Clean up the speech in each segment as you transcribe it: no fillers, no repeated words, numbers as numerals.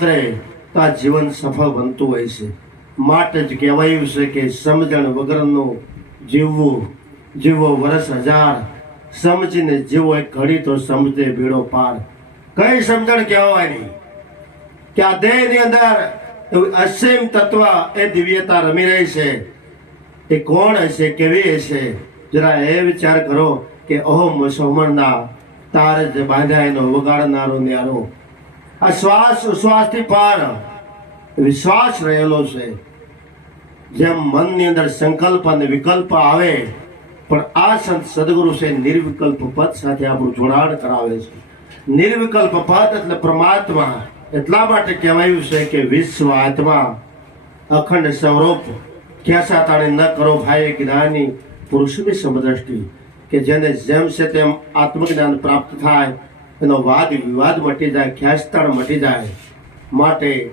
ઉતરે તો આ જીવન સફળ બનતું હોય છે। માટે જ કહેવાયું છે કે સમજણ વગરનું જીવવું જીવો વર્ષ હજાર, સમજીને જીવો એક ઘડી તો સમજે બેડો પાર। કઈ સમજણ કહેવાની કે આ દેહની અંદર અસીમ તત્વ એ દિવ્યતા રમી રહી છે। એ કોણ હશે, કેવી હશે? જરા એ વિચાર કરો કે ઓહમ સોમણના તાર જ બાંધ્યા એનો વગાડનારો ન્યારો। આ શ્વાસ ઉશ્વાસથી પાર વિશ્વાસ રહેલો છે। જેમ મનની અંદર સંકલ્પ અને વિકલ્પ આવે, પણ આ સંત સદગુરુ છે નિર્વિકલ્પ પદ સાથે આપણું જોડાણ કરાવે છે। નિર્વિકલ્પ પદ એટલે પરમાત્મા। એટલા માટે કહેવાયું છે કે વિશ્વ આત્મા અખંડ સ્વરૂપ ક્યાસા તાણે ન કરો ભાઈ જ્ઞાની પુરુષની સમદ્રષ્ટિ। કે જેને જેમ છે તેમ આત્મજ્ઞાન પ્રાપ્ત થાય, એનો વાદ વિવાદ મટી જાય, ખ્યાસ્તાણ મટી જાય। માટે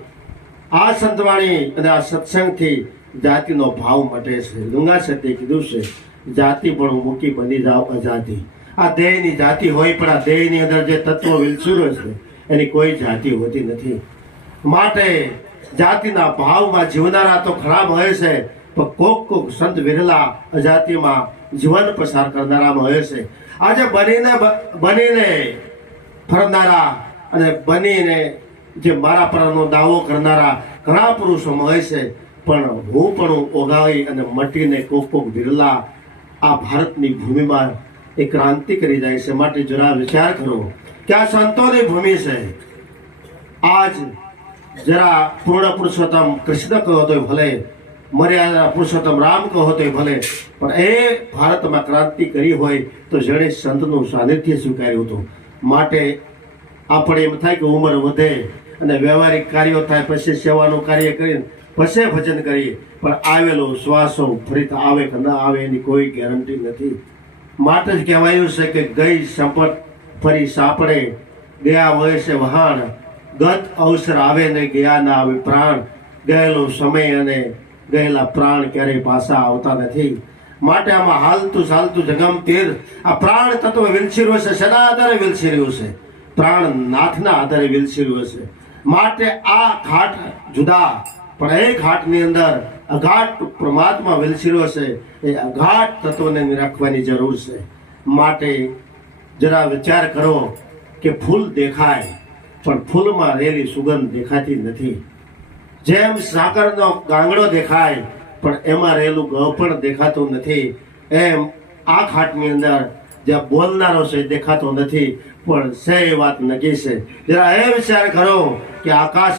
આ સંતવાણી અને આ સત્સંગથી જાતિનો ભાવ મટે છે। ડુંગા સત્ય કીધું છે જાતિ પણ મૂકી બની જાવ અજાતિ। આ દેહની જાતિ હોય, પણ આ દેહની અંદર જે તત્વો વિલસુરો છે એની કોઈ જાતિ હોતી નથી। માટે જાતિના ભાવમાં જીવનારા તો ખરાબ હોય છે, પણ કોક સંત વિરલા અજાતિમાં જીવન પસાર કરનારામાં હોય છે। આજે બનીને ફરનારા અને બનીને જે મારા પરનો દાવો કરનારા ઘણા પુરુષોમાં હોય છે, પણ હું પણ ઓગાળી અને મટીને કોક વિરલા આ ભારતની ભૂમિમાં એ ક્રાંતિ કરી જાય છે। માટે જરા વિચાર કરો કે આ સંતોની ભૂમિ છે। આજ જરા પૂર્ણ પુરુષોત્તમ કૃષ્ણ કહો તોય ભલે, મર્યાદા પુરુષોત્તમ રામ કહો તોય ભલે, પણ એ ભારતમાં ક્રાંતિ કરી હોય તો જેણે સંતનું સાનિધ્ય સ્વીકાર્યું હતું। માટે આપણે એમ થાય કે ઉંમર વધે અને વ્યવહારિક કાર્યો થાય, પછી સેવાનું કાર્ય કરીને પછી ભજન કરીએ, પણ આવેલો શ્વાસો ફરી આવે કે ન આવે એની કોઈ ગેરંટી નથી। માટે જ કહેવાયું છે કે ગઈ સંપત ફરી સાંપડે, ગયા વયસે વહાણ, ગત અવસર આવે ને ગયા ના આવે પ્રાણ। ગયેલો સમય અને ગયેલા પ્રાણ ક્યારેય પાછા આવતા નથી। માટે આમાં હાલતું ચાલતું જગમ તીર આ પ્રાણ તત્વ વિલસી રહ્યું છે। શેના આધારે વિલસી રહ્યું છે? પ્રાણનાથના આધારે વિલસી રહ્યું છે। માટે આ ઘાટ જુદા, પણ એ ઘાટની અંદર અઘાટ પરમાત્મા વિલસી રહ્યો છે। એ અઘાટ તત્વને રાખવાની જરૂર છે। માટે જરા વિચાર કરો કે ફૂલ દેખાય, પણ ફૂલમાં રહેલી સુગંધ દેખાતી નથી। જેમ સાકરનો ગાંગડો દેખાય, પણ એમાં રહેલું ગહ પણ દેખાતું નથી। એમ આ ઘાટની અંદર જ્યાં બોલનારો છે દેખાતો નથી, પણ છે એ વાત નક્કી છે। જરા એ વિચાર કરો કે આકાશ